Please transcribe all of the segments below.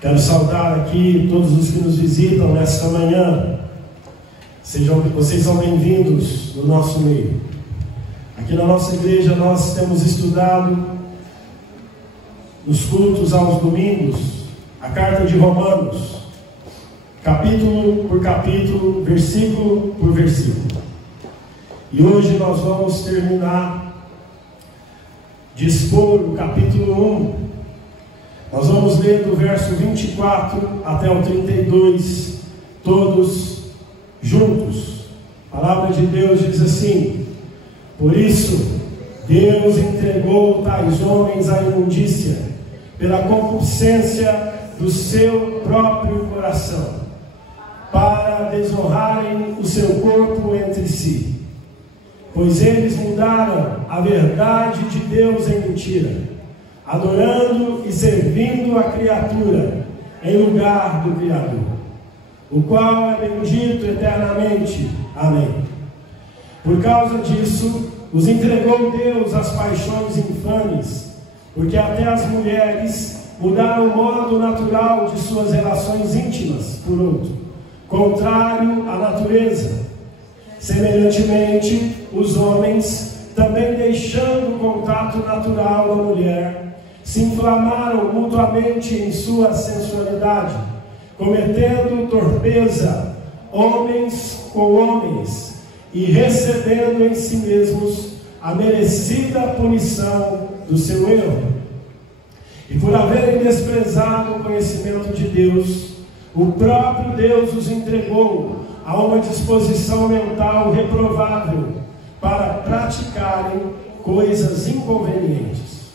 Quero saudar aqui todos os que nos visitam nesta manhã. Vocês são bem-vindos no nosso meio. Aqui na nossa igreja nós temos estudado nos cultos aos domingos a carta de Romanos, capítulo por capítulo, versículo por versículo. E hoje nós vamos terminar de expor o capítulo 1. Nós vamos ler do verso 24 até o 32, todos juntos. A palavra de Deus diz assim: por isso, Deus entregou tais homens à imundícia, pela concupiscência do seu próprio coração, para desonrarem o seu corpo entre si. Pois eles mudaram a verdade de Deus em mentira, adorando e servindo a criatura em lugar do Criador, o qual é bendito eternamente. Amém. Por causa disso, os entregou Deus às paixões infames, porque até as mulheres mudaram o modo natural de suas relações íntimas por outro, contrário à natureza. Semelhantemente, os homens, também deixando o contato natural da mulher, se inflamaram mutuamente em sua sensualidade, cometendo torpeza, homens com homens, e recebendo em si mesmos a merecida punição do seu erro. E por haverem desprezado o conhecimento de Deus, o próprio Deus os entregou a uma disposição mental reprovável para praticarem coisas inconvenientes,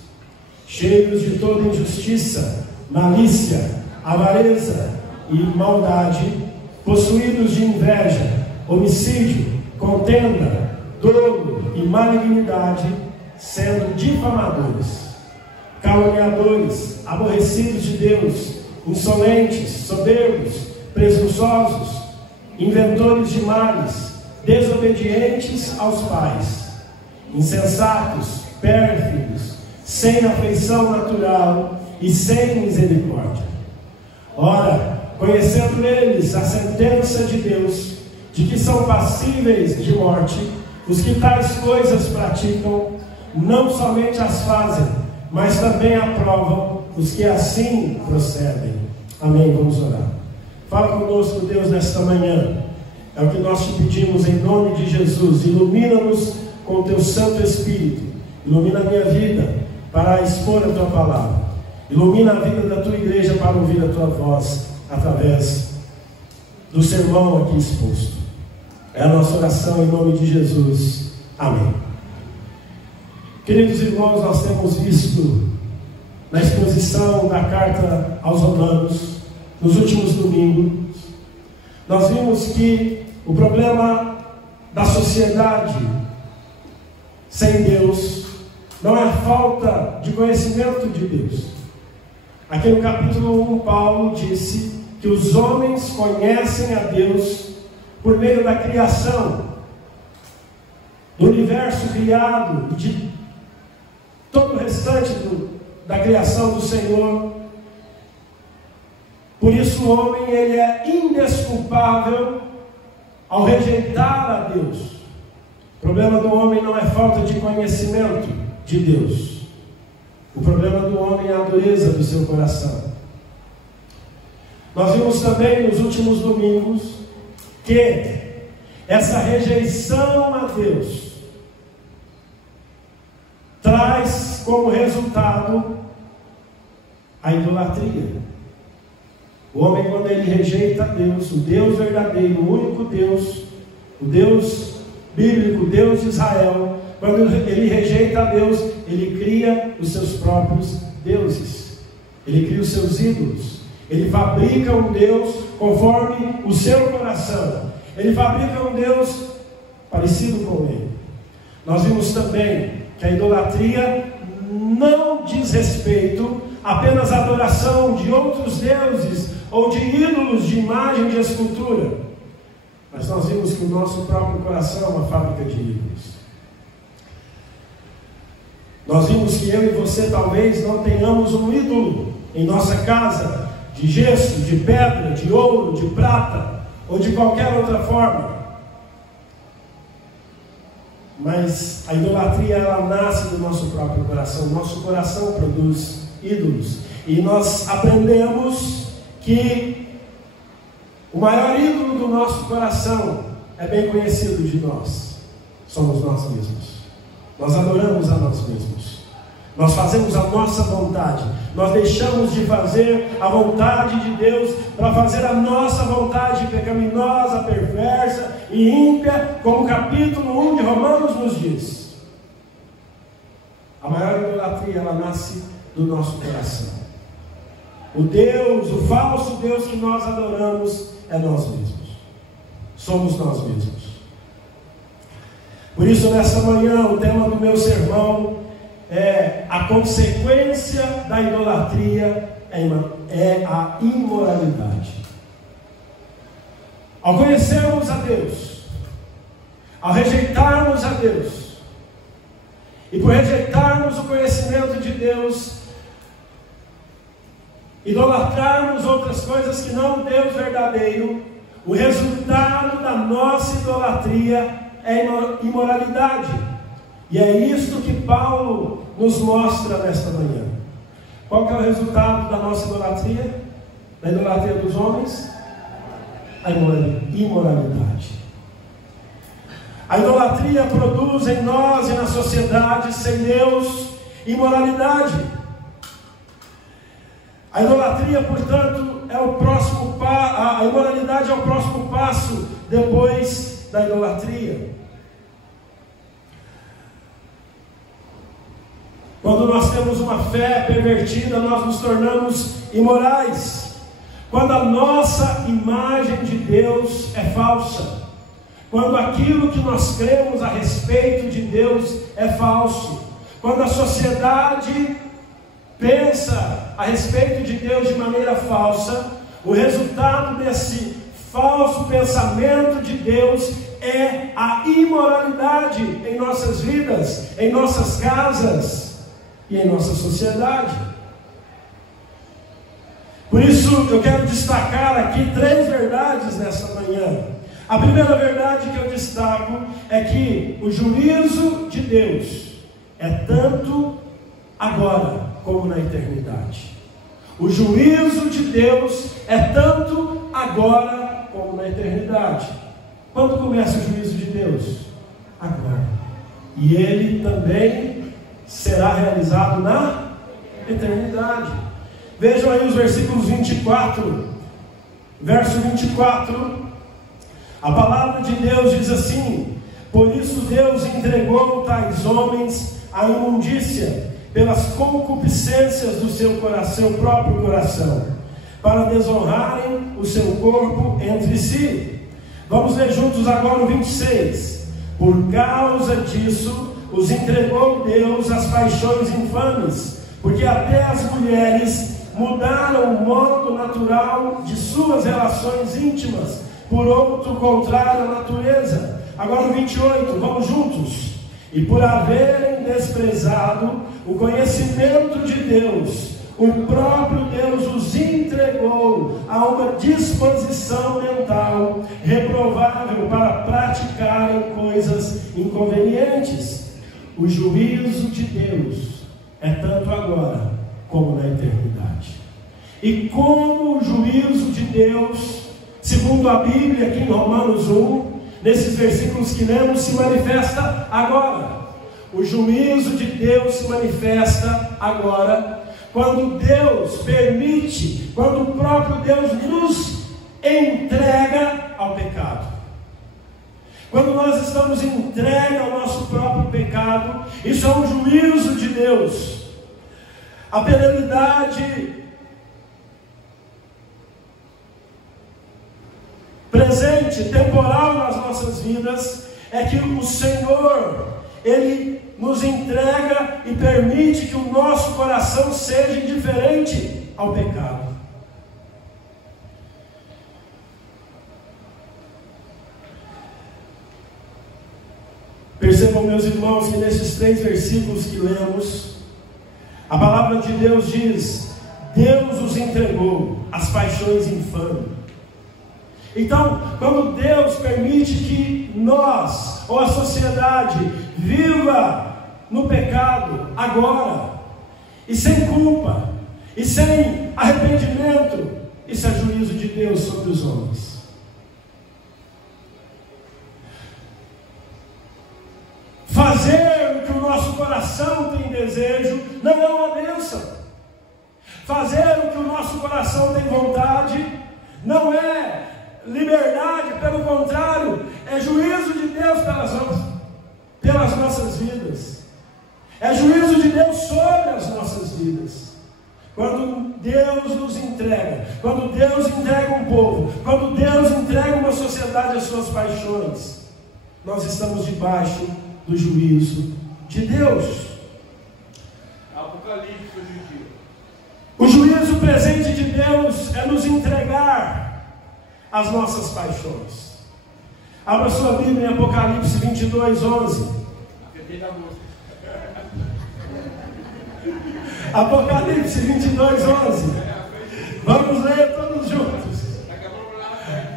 cheios de toda injustiça, malícia, avareza e maldade, possuídos de inveja, homicídio, contenda, dolo e malignidade, sendo difamadores, caluniadores, aborrecidos de Deus, insolentes, soberbos, presunçosos, inventores de males, desobedientes aos pais, insensatos, pérfidos, sem afeição natural e sem misericórdia. Ora, conhecendo eles a sentença de Deus, de que são passíveis de morte, os que tais coisas praticam, não somente as fazem, mas também aprovam os que assim procedem. Amém. Vamos orar. Fala conosco, Deus, nesta manhã. É o que nós te pedimos em nome de Jesus. Ilumina-nos com o teu Santo Espírito. Ilumina a minha vida para expor a tua palavra. Ilumina a vida da tua igreja para ouvir a tua voz através do sermão aqui exposto. É a nossa oração em nome de Jesus. Amém. Queridos irmãos, nós temos visto na exposição da carta aos Romanos, nos últimos domingos, nós vimos que o problema da sociedade sem Deus não é a falta de conhecimento de Deus. Aqui no capítulo 1, Paulo disse que os homens conhecem a Deus por meio da criação, do universo criado e de todo o restante da criação do Senhor. Por isso o homem ele é indesculpável ao rejeitar a Deus. O problema do homem não é falta de conhecimento de Deus. O problema do homem é a dureza do seu coração. Nós vimos também nos últimos domingos que essa rejeição a Deus traz como resultado a idolatria. O homem, quando ele rejeita Deus, o Deus verdadeiro, o único Deus, o Deus bíblico, o Deus de Israel, quando ele rejeita a Deus, ele cria os seus próprios deuses, ele cria os seus ídolos, ele fabrica um Deus conforme o seu coração, ele fabrica um Deus parecido com ele. Nós vimos também que a idolatria não diz respeito apenas à adoração de outros deuses ou de ídolos de imagem de escultura, mas nós vimos que o nosso próprio coração é uma fábrica de ídolos. Nós vimos que eu e você talvez não tenhamos um ídolo em nossa casa, de gesso, de pedra, de ouro, de prata, ou de qualquer outra forma. Mas a idolatria, ela nasce do nosso próprio coração. Nosso coração produz ídolos. E nós aprendemos que o maior ídolo do nosso coração é bem conhecido de nós. Somos nós mesmos. Nós adoramos a nós mesmos. Nós fazemos a nossa vontade. Nós deixamos de fazer a vontade de Deus para fazer a nossa vontade pecaminosa, perversa e ímpia, como o capítulo 1 de Romanos nos diz. A maior idolatria, ela nasce do nosso coração. O Deus, o falso Deus que nós adoramos é nós mesmos. Somos nós mesmos. Por isso, nessa manhã, o tema do meu sermão é: a consequência da idolatria é a imoralidade. Ao conhecermos a Deus, ao rejeitarmos a Deus, e por rejeitarmos o conhecimento de Deus, idolatrarmos outras coisas que não o Deus verdadeiro, o resultado da nossa idolatria é imoralidade. E é isto que Paulo nos mostra nesta manhã. Qual que é o resultado da nossa idolatria? Da idolatria dos homens? A imoralidade. A idolatria produz em nós e na sociedade sem Deus imoralidade. A idolatria, portanto, é o próximo a imoralidade é o próximo passo depois da idolatria. Quando nós temos uma fé pervertida, nós nos tornamos imorais. Quando a nossa imagem de Deus é falsa. Quando aquilo que nós cremos a respeito de Deus é falso. Quando a sociedade pensa a respeito de Deus de maneira falsa, o resultado desse falso pensamento de Deus é a imoralidade em nossas vidas, em nossas casas e em nossa sociedade. Por isso eu quero destacar aqui 3 verdades nessa manhã. A primeira verdade que eu destaco é que o juízo de Deus é tanto agora como na eternidade. O juízo de Deus é tanto agora como na eternidade. Quando começa o juízo de Deus? Agora. E ele também será realizado na eternidade. Vejam aí os versículos 24. Verso 24. A palavra de Deus diz assim: por isso Deus entregou tais homens à imundícia, pelas concupiscências do seu próprio coração, para desonrarem o seu corpo entre si. Vamos ler juntos agora o 26. Por causa disso, os entregou Deus às paixões infames, porque até as mulheres mudaram o modo natural de suas relações íntimas, por outro contrário à natureza. Agora o 28, vamos juntos. E por haverem desprezado o conhecimento de Deus, o próprio Deus os entregou a uma disposição mental reprovável para praticarem coisas inconvenientes. O juízo de Deus é tanto agora como na eternidade. E como o juízo de Deus, segundo a Bíblia aqui em Romanos 1, nesses versículos que lemos, se manifesta agora. O juízo de Deus se manifesta agora, quando Deus permite, quando o próprio Deus nos entrega ao pecado. Quando nós estamos entregues ao nosso próprio pecado, isso é um juízo de Deus. A penalidade presente, temporal nas nossas vidas, é que o Senhor, Ele nos entrega e permite que o nosso coração seja indiferente ao pecado. Percebam Percebam, meus irmãos, que nesses 3 versículos que lemos, a palavra de Deus diz: Deus os entregou às paixões infames. Então, quando Deus permite que nós, ou a sociedade, viva no pecado agora, e sem culpa, e sem arrependimento, isso é juízo de Deus sobre os homens. Fazer o que o nosso coração tem desejo não é uma bênção. Fazer o que o nosso coração tem vontade não é liberdade, pelo contrário, é juízo de Deus pelas nossas vidas. É juízo de Deus sobre as nossas vidas. Quando Deus nos entrega, quando Deus entrega um povo, quando Deus entrega uma sociedade às suas paixões, nós estamos debaixo do juízo de Deus. Apocalipse hoje em dia. O juízo presente de Deus é nos entregar as nossas paixões. Abra sua Bíblia em Apocalipse 22:11. Apocalipse 22:11. Vamos ler todos juntos.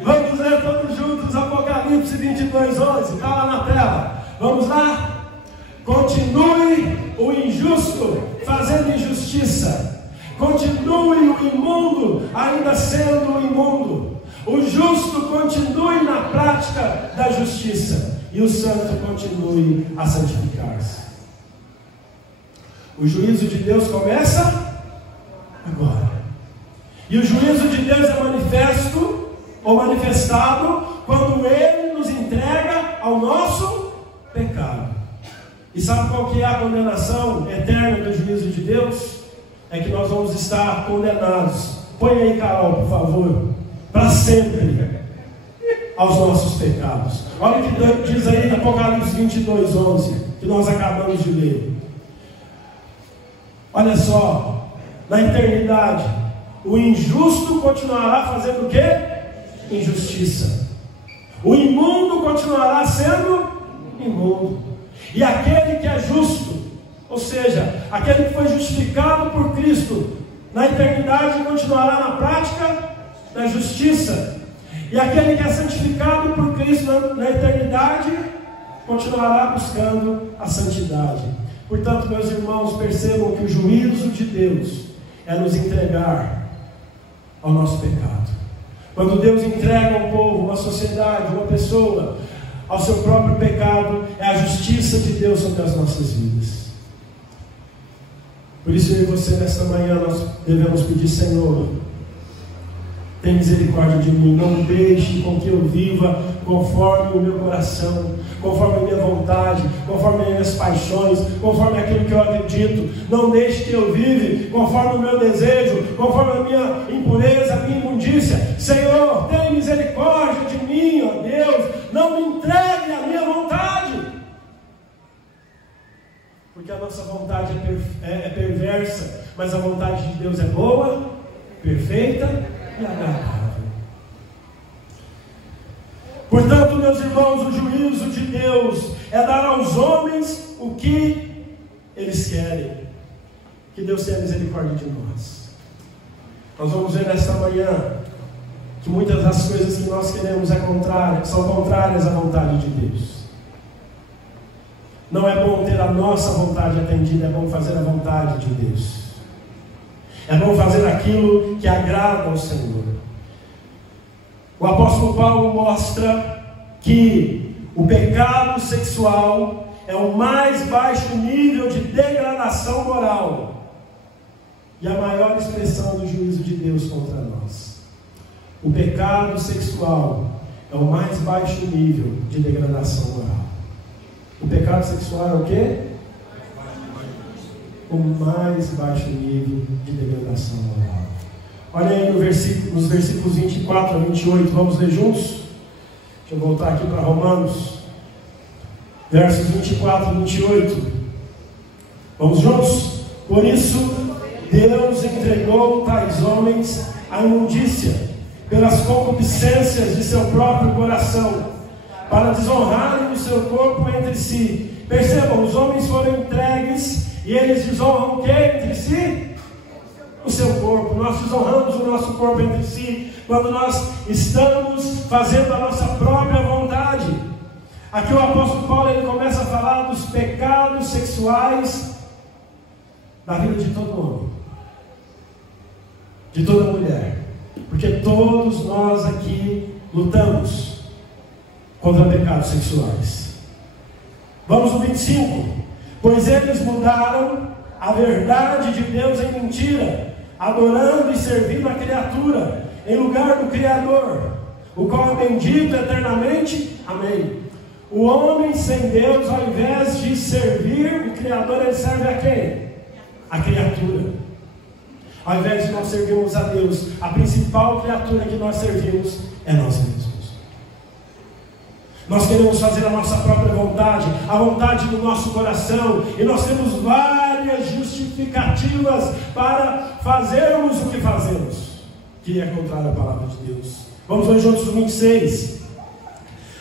Vamos ler todos juntos Apocalipse 22:11. Está lá na tela. Vamos lá? Continue o injusto fazendo injustiça. Continue o imundo ainda sendo imundo. O justo continue na prática da justiça. E o santo continue a santificar-se. O juízo de Deus começa agora. E o juízo de Deus é manifesto ou manifestado quando Ele nos entrega ao nosso pecado. E sabe qual que é a condenação eterna do juízo de Deus? É que nós vamos estar condenados. Põe aí, Carol, por favor. Para sempre aos nossos pecados. Olha o que diz aí no Apocalipse 22:11, que nós acabamos de ler. Olha só, na eternidade, o injusto continuará fazendo o quê? Injustiça. O imundo continuará sendo imundo. E aquele que é justo, ou seja, aquele que foi justificado por Cristo, na eternidade continuará na prática da justiça. E aquele que é santificado por Cristo na eternidade continuará buscando a santidade. Portanto, meus irmãos, percebam que o juízo de Deus é nos entregar ao nosso pecado. Quando Deus entrega um povo, uma sociedade, uma pessoa ao seu próprio pecado, é a justiça de Deus sobre as nossas vidas. Por isso eu e você nesta manhã nós devemos pedir: Senhor, tem misericórdia de mim, não deixe com que eu viva conforme o meu coração, conforme a minha vontade, conforme as minhas paixões, conforme aquilo que eu acredito. Não deixe que eu viva conforme o meu desejo, conforme a minha impureza, a minha imundícia. Senhor, tem misericórdia de mim, ó Deus, não me entregue a minha vontade, porque a nossa vontade é perversa, mas a vontade de Deus é boa, perfeita e agradável. Portanto, meus irmãos, o juízo de Deus é dar aos homens o que eles querem. Que Deus tenha misericórdia de nós. Nós vamos ver nesta manhã que muitas das coisas que nós queremos são contrárias à vontade de Deus. Não é bom ter a nossa vontade atendida, é bom fazer a vontade de Deus. É bom fazer aquilo que agrada ao Senhor. O apóstolo Paulo mostra que o pecado sexual é o mais baixo nível de degradação moral e a maior expressão do juízo de Deus contra nós. O pecado sexual é o mais baixo nível de degradação moral. O pecado sexual é o quê? O mais baixo nível de degradação moral. Olha aí nos versículos 24 a 28, vamos ler juntos? Deixa eu voltar aqui para Romanos, versos 24 a 28. Vamos juntos? Por isso, Deus entregou tais homens à imundícia, pelas concupiscências de seu próprio coração, para desonrarem o seu corpo entre si, Percebam, os homens foram entregues e eles desonram o que entre si? O seu corpo. Nós desonramos o nosso corpo entre si quando nós estamos fazendo a nossa própria vontade. Aqui o apóstolo Paulo ele começa a falar dos pecados sexuais da vida de todo homem, de toda mulher, porque todos nós aqui lutamos contra pecados sexuais. Vamos no 25. Pois eles mudaram a verdade de Deus em mentira, adorando e servindo a criatura em lugar do Criador, o qual é bendito eternamente. Amém. O homem sem Deus, ao invés de servir o Criador, ele serve a quem? A criatura. Ao invés de nós servirmos a Deus, a principal criatura que nós servimos é nós mesmos. Nós queremos fazer a nossa própria vontade, a vontade do nosso coração, e nós temos várias justificativas para fazermos o que fazemos, que é contrário à palavra de Deus. Vamos ver juntos o 26.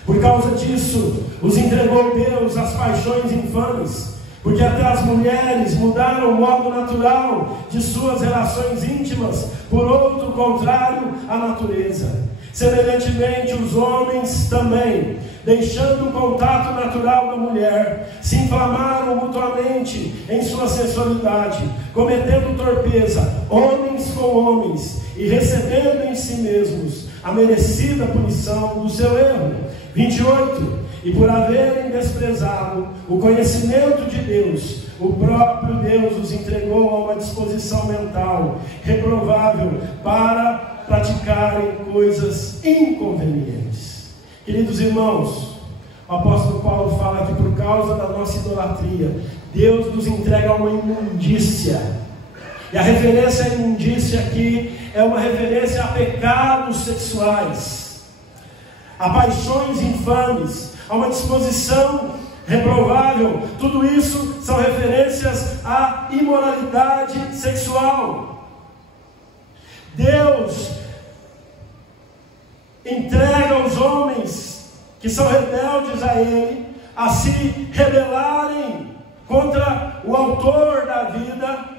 Por causa disso, os entregou Deus às paixões infames, porque até as mulheres mudaram o modo natural de suas relações íntimas por outro contrário à natureza. Semelhantemente, os homens também, deixando o contato natural da mulher, se inflamaram mutuamente em sua sensualidade, cometendo torpeza, homens com homens, e recebendo em si mesmos a merecida punição do seu erro. 28. E por haverem desprezado o conhecimento de Deus, o próprio Deus os entregou a uma disposição mental reprovável para praticarem coisas inconvenientes. Queridos irmãos, o apóstolo Paulo fala que por causa da nossa idolatria, Deus nos entrega uma imundícia. E a referência à imundícia aqui é uma referência a pecados sexuais, a paixões infames, a uma disposição reprovável. Tudo isso são referências à imoralidade sexual. Deus entrega os homens que são rebeldes a Ele a se rebelarem contra o autor da vida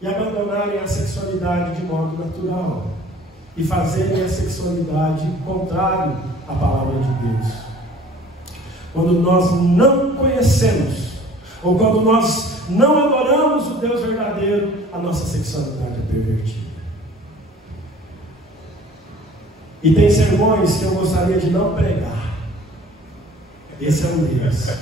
e abandonarem a sexualidade de modo natural e fazerem a sexualidade contrário à palavra de Deus. Quando nós não conhecemos, ou quando nós não adoramos o Deus verdadeiro, a nossa sexualidade é pervertida. E tem sermões que eu gostaria de não pregar. Esse é um deles.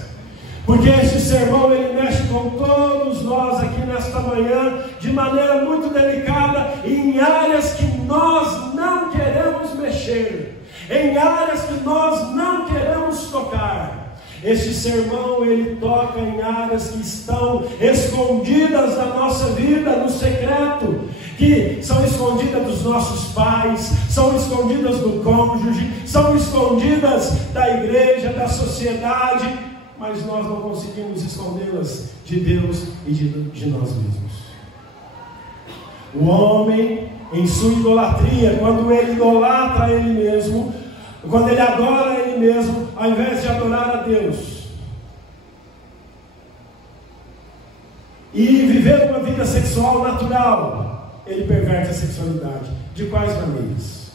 Porque esse sermão ele mexe com todos nós aqui nesta manhã de maneira muito delicada, em áreas que nós não queremos mexer, em áreas que nós não queremos tocar. Este sermão ele toca em áreas que estão escondidas da nossa vida, no secreto, que são escondidas dos nossos pais, são escondidas do cônjuge, são escondidas da igreja, da sociedade, mas nós não conseguimos escondê-las de Deus e de nós mesmos. O homem, em sua idolatria, quando ele idolatra ele mesmo, quando ele adora ele mesmo, ao invés de adorar a Deus e viver uma vida sexual natural, ele perverte a sexualidade. De quais maneiras?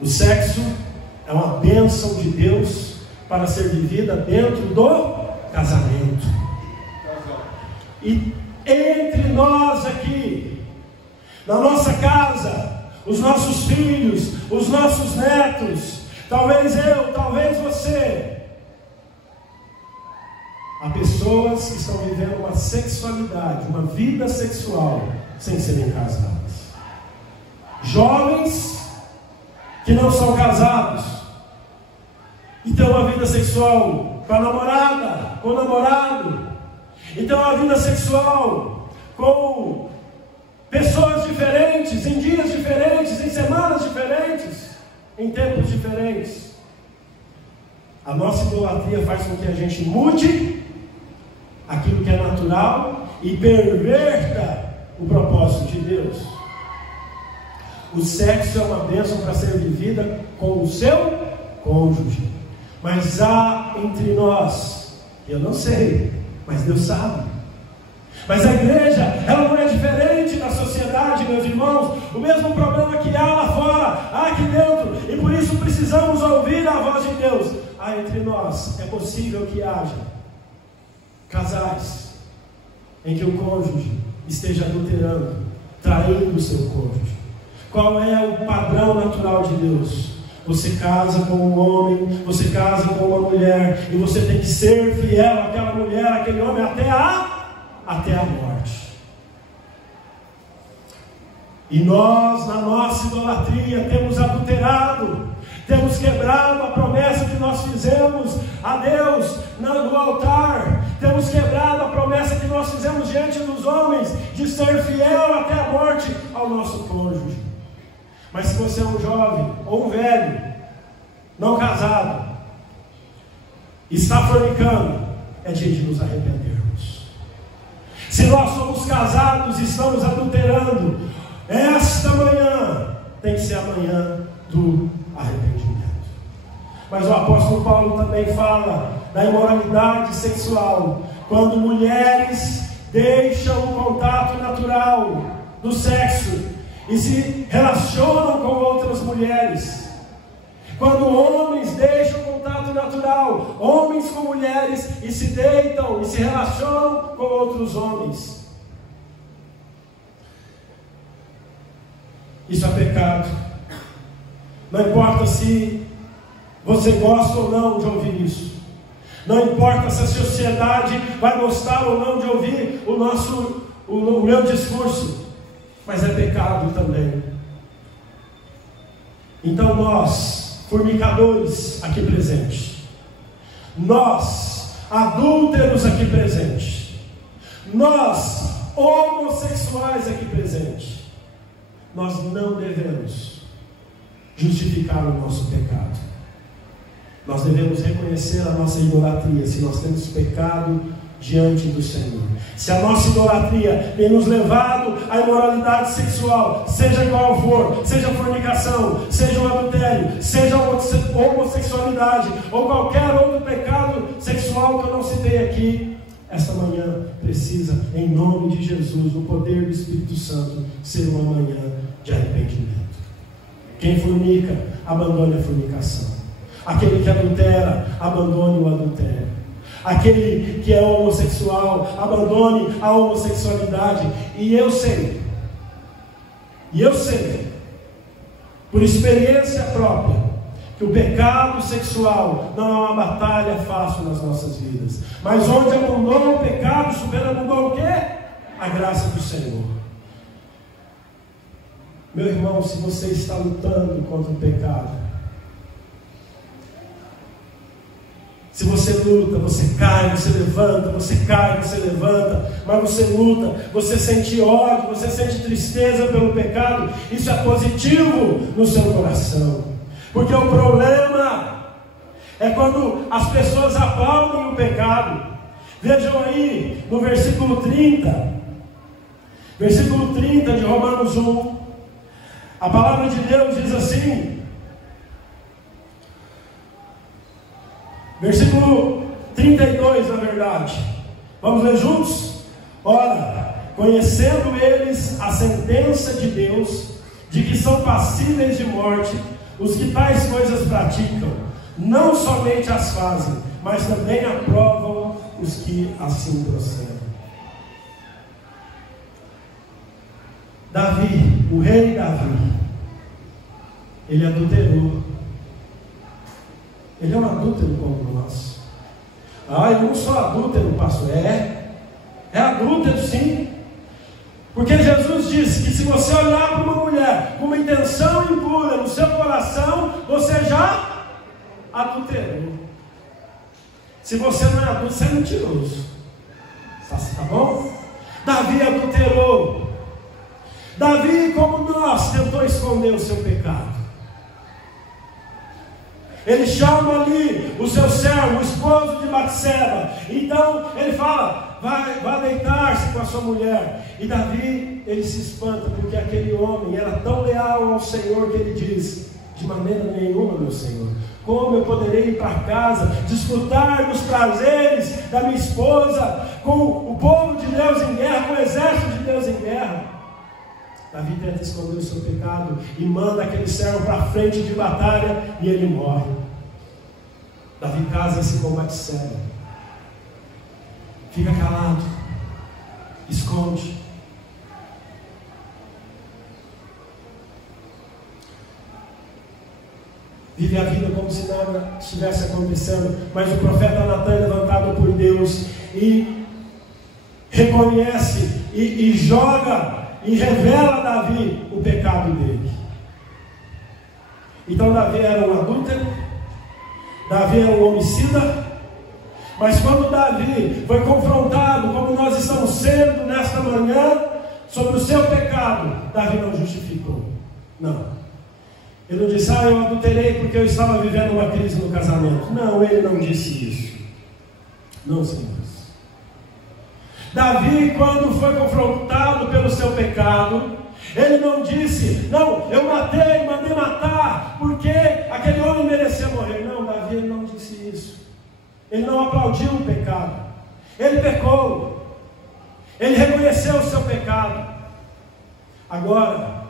O sexo é uma bênção de Deus para ser vivida dentro do casamento. E entre nós aqui, na nossa casa, os nossos filhos, os nossos netos, talvez eu, talvez você, há pessoas que estão vivendo uma sexualidade, uma vida sexual, sem serem casadas. Jovens que não são casados e têm uma vida sexual com a namorada, com o namorado, e têm uma vida sexual com pessoas diferentes, em dias diferentes, em semanas diferentes, em tempos diferentes. A nossa idolatria faz com que a gente mude aquilo que é natural e perverta o propósito de Deus. O sexo é uma bênção para ser vivida com o seu cônjuge. Mas há entre nós, eu não sei, mas Deus sabe. Mas a igreja, ela não é diferente da sociedade, meus irmãos. O mesmo problema que há lá fora, há aqui dentro. E por isso precisamos ouvir a voz de Deus. Há entre nós, é possível que haja casais em que o cônjuge esteja adulterando, traindo o seu cônjuge. Qual é o padrão natural de Deus? Você casa com um homem, você casa com uma mulher, e você tem que ser fiel àquela mulher, àquele homem, até a morte. E nós, na nossa idolatria, temos adulterado, temos quebrado a promessa que nós fizemos a Deus no altar, temos quebrado a promessa que nós fizemos diante dos homens, de ser fiel até a morte ao nosso cônjuge. Mas se você é um jovem ou um velho, não casado, está fornicando, é dia de nos arrependermos. Se nós somos casados e estamos adulterando, esta manhã tem que ser a manhã do arrependimento. Mas o apóstolo Paulo também fala da imoralidade sexual, quando mulheres deixam o contato natural do sexo e se relacionam com outras mulheres. Quando homens deixam o contato natural, homens com mulheres, e se deitam e se relacionam com outros homens. Isso é pecado. Não importa se você gosta ou não de ouvir isso. Não importa se a sociedade vai gostar ou não de ouvir o meu discurso. Mas é pecado também. Então nós, fornicadores aqui presentes, nós, adúlteros aqui presentes, nós, homossexuais aqui presentes, nós não devemos justificar o nosso pecado. Nós devemos reconhecer a nossa idolatria, se nós temos pecado diante do Senhor. Se a nossa idolatria tem nos levado à imoralidade sexual, seja qual for, seja fornicação, seja o adultério, seja a homossexualidade, ou qualquer outro pecado sexual que eu não citei aqui, esta manhã precisa, em nome de Jesus, no poder do Espírito Santo, ser uma manhã de arrependimento. Quem fornica, abandone a fornicação. Aquele que adultera, abandone o adultério. Aquele que é homossexual, abandone a homossexualidade. E eu sei, por experiência própria, que o pecado sexual não é uma batalha fácil nas nossas vidas. Mas onde abundou o pecado, superabundou o quê? A graça do Senhor. Meu irmão, se você está lutando contra o pecado, se você luta, você cai, você levanta, você cai, você levanta, mas você luta, você sente ódio, você sente tristeza pelo pecado, isso é positivo no seu coração. Porque o problema é quando as pessoas aplaudem o pecado. Vejam aí no versículo 30 de Romanos 1, a palavra de Deus diz assim, versículo 32, na verdade. Vamos ler juntos? Ora, conhecendo eles a sentença de Deus, de que são passíveis de morte os que tais coisas praticam, não somente as fazem, mas também aprovam os que assim procedem. Davi, o rei Davi, ele adulterou. Ele é um adúltero como nós. Eu não sou adúltero, pastor. É adúltero sim. Porque Jesus disse que se você olhar para uma mulher com uma intenção impura no seu coração, você já adulterou. Se você não é adulto, você é mentiroso. Tá bom? Davi adulterou. Davi, como nós, tentou esconder o seu pecado. Ele chama ali o seu servo, o esposo de Batseba. Então ele fala, vai deitar-se com a sua mulher. E Davi, ele se espanta, porque aquele homem era tão leal ao Senhor que ele diz, de maneira nenhuma, meu Senhor, Como eu poderei ir para casa, desfrutar dos prazeres da minha esposa, com o povo de Deus em guerra, com o exército de Deus em guerra? Davi tenta esconder o seu pecado e manda aquele servo para a frente de batalha e ele morre. Davi casa esse combate sério. Fica calado, esconde. Vive a vida como se nada estivesse acontecendo, mas o profeta Natan é levantado por Deus e reconhece e joga e revela a Davi o pecado dele. Então Davi era um adúltero, Davi era um homicida, mas quando Davi foi confrontado, como nós estamos sendo nesta manhã, sobre o seu pecado, Davi não justificou. Não. Ele não disse, eu adulterei porque eu estava vivendo uma crise no casamento. Não, ele não disse isso. Não, senhores. Davi, quando foi confrontado pelo seu pecado, ele não disse, não, eu mandei matar, porque aquele homem merecia morrer. Não, Davi, ele não disse isso. Ele não aplaudiu o pecado. Ele pecou. Ele reconheceu o seu pecado. Agora,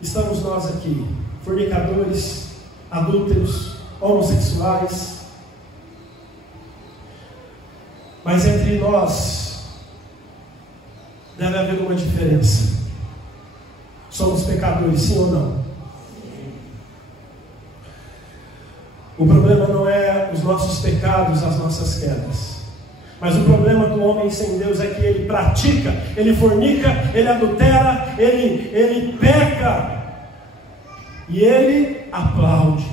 estamos nós aqui, fornicadores, adúlteros, homossexuais. Mas entre nós deve haver uma diferença. Somos pecadores, sim ou não? O problema não é os nossos pecados, as nossas quedas. Mas o problema do homem sem Deus é que ele pratica, ele fornica, ele adultera, ele peca e ele aplaude.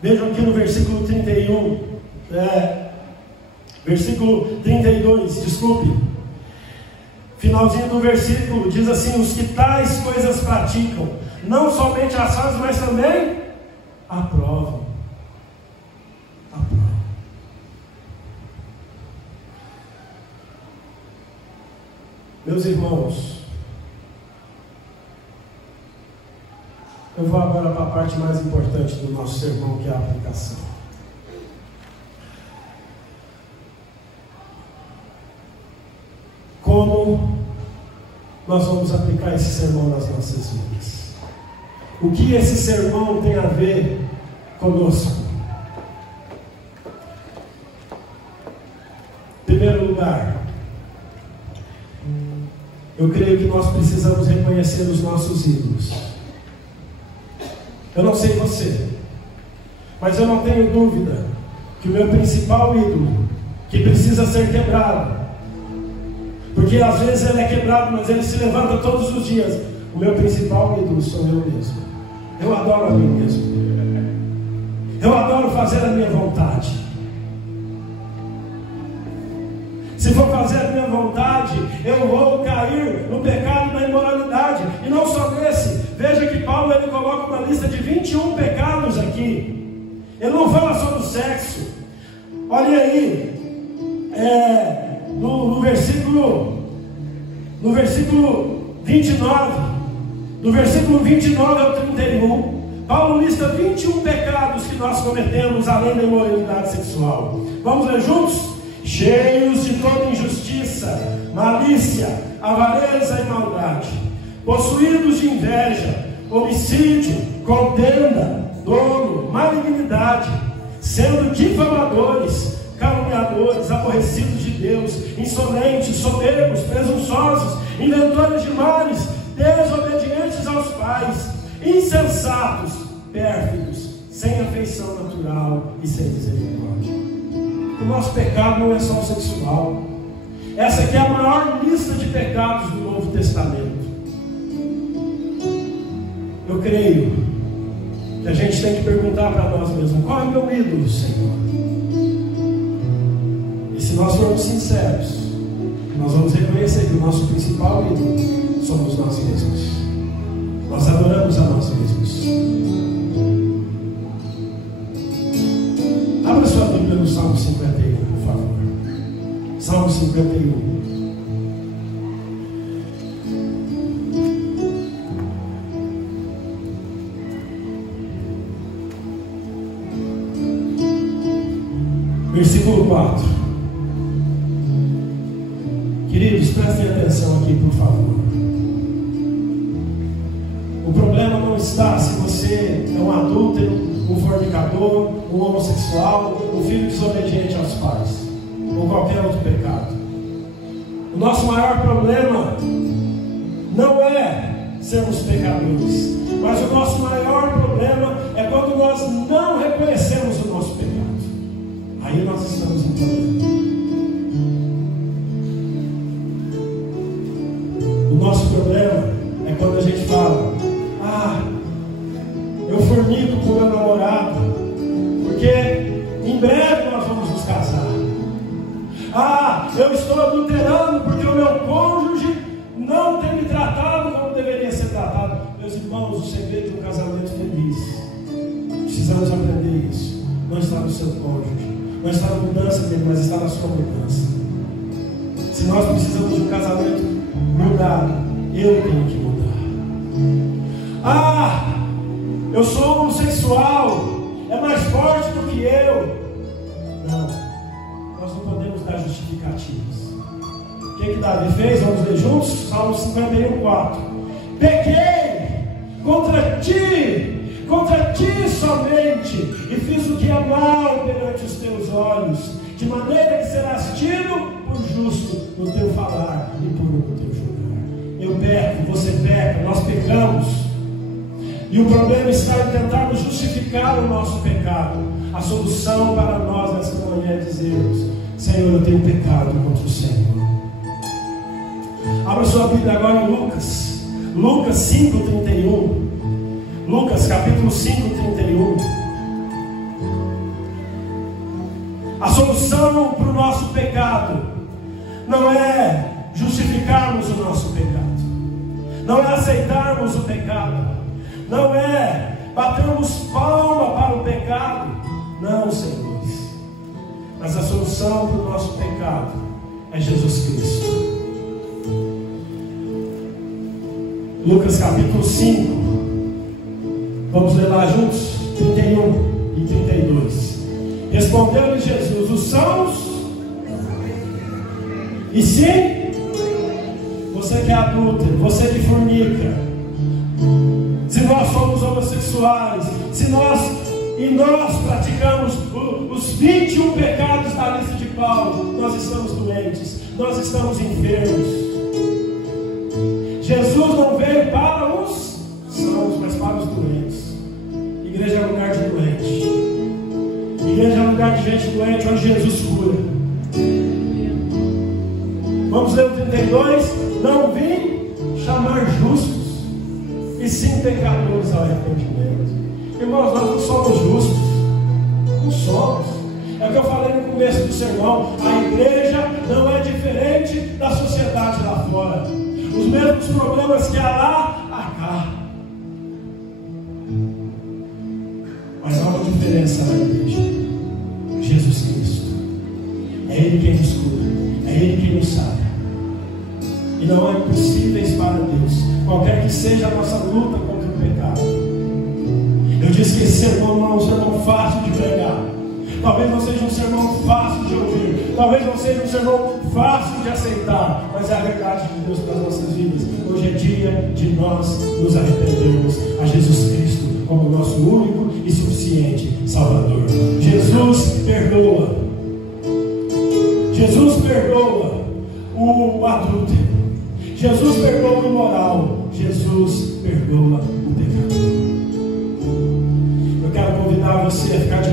Vejam aqui no versículo 31, versículo 32, desculpe, finalzinho do versículo, diz assim: os que tais coisas praticam, não somente as fazem, mas também aprovam. Meus irmãos, eu vou agora para a parte mais importante do nosso sermão, que é a aplicação. Como nós vamos aplicar esse sermão nas nossas vidas? O que esse sermão tem a ver conosco? Em primeiro lugar, eu creio que nós precisamos reconhecer os nossos ídolos. Eu não sei você, mas eu não tenho dúvida que o meu principal ídolo, que precisa ser quebrado, porque às vezes ele é quebrado, mas ele se levanta todos os dias. O meu principal ídolo sou eu mesmo. Eu adoro a mim mesmo. Eu adoro fazer a minha vontade. Se for fazer a minha vontade, eu vou cair no pecado da imoralidade. E não só nesse. Veja que Paulo ele coloca uma lista de 21 pecados aqui. Ele não fala só do sexo. Olha aí, no versículo 29, do versículo 29 ao 31, Paulo lista 21 pecados que nós cometemos além da imoralidade sexual. Vamos ler juntos? Cheios de toda injustiça, malícia, avareza e maldade, possuídos de inveja, homicídio, contenda, dolo, malignidade, sendo difamadores, caluniadores, aborrecidos de Deus, insolentes, soberbos, presunçosos, inventores de males, desobedientes aos pais, insensatos, pérfidos, sem afeição natural e sem misericórdia. O nosso pecado não é só o sexual. Essa aqui é a maior lista de pecados do Novo Testamento. Eu creio que a gente tem que perguntar para nós mesmos: qual é o meu ídolo, Senhor? E se nós formos sinceros, nós vamos reconhecer que o nosso principal ídolo somos nós mesmos. Nós adoramos a nós mesmos. Abra sua Bíblia no Salmo 51, por favor. Salmo 51. Versículo 4. Queridos, prestem atenção aqui, por favor. O problema não está se você é um adúltero, um fornicador, um homossexual, um filho desobediente aos pais, ou qualquer outro pecado. O nosso maior problema não é sermos pecadores, mas o nosso maior problema é quando nós não reconhecemos o nosso pecado. Aí nós estamos em problema. O nosso problema é quando a gente fala: eu fornico com meu namorado, porque em breve nós vamos nos casar. Eu estou adulterando porque o meu cônjuge não tem me tratado como deveria ser tratado. Meus irmãos, o segredo de um casamento feliz, precisamos aprender isso. Não está no seu cônjuge, não está na mudança dele, mas está na sua mudança. Se nós precisamos de um casamento mudado, eu tenho que mudar. Eu sou homossexual, é mais forte do que eu. Não, nós não podemos dar justificativas. O que Davi fez? Vamos ler juntos? Salmo 51:4. Pequei contra ti somente, e fiz o que é mal perante os teus olhos, de maneira que serás tido por justo no teu falar e puro no teu julgar. Eu peco, você peca, nós pecamos. E o problema está em tentarmos justificar o nosso pecado. A solução para nós nessa manhã é dizermos: Senhor, eu tenho pecado contra o Senhor. Abra sua Bíblia agora em Lucas 5:31. Lucas capítulo 5:31. A solução para o nosso pecado não é justificarmos o nosso pecado, não é aceitarmos o pecado, não é batermos palma para o pecado. Não, senhores. Mas a solução para o nosso pecado é Jesus Cristo. Lucas capítulo 5. Vamos ler lá juntos? 31 e 32. Respondeu-lhe Jesus: os sãos? E sim? Você que é adúltero, você que fornica, se nós somos homossexuais, e nós praticamos os 21 pecados da lista de Paulo, nós estamos doentes, nós estamos enfermos. Jesus não veio para os sãos, mas para os doentes. Igreja é lugar de doente. Igreja é lugar de gente doente onde Jesus cura. Vamos ler o 32. Não vim chamar justos, e sim pecadores ao arrependimento. Irmãos, nós não somos justos. Não somos. É o que eu falei no começo do sermão. A igreja não é diferente da sociedade lá fora. Os mesmos problemas que há lá, há cá. Mas há uma diferença na igreja: Jesus Cristo. É Ele quem nos cura, é Ele quem nos salva. E não há impossíveis para Deus, qualquer que seja a nossa luta contra o pecado. Eu disse que esse sermão não é um sermão fácil de pregar. Talvez não seja um sermão fácil de ouvir, talvez não seja um sermão fácil de aceitar, mas é a verdade de Deus para as nossas vidas. Hoje é dia de nós nos arrependermos a Jesus Cristo como nosso único e suficiente Salvador. Jesus perdoa. Jesus perdoa o adúltero. Jesus perdoa o imoral. Jesus perdoa o pecador. Eu quero convidar você a ficar de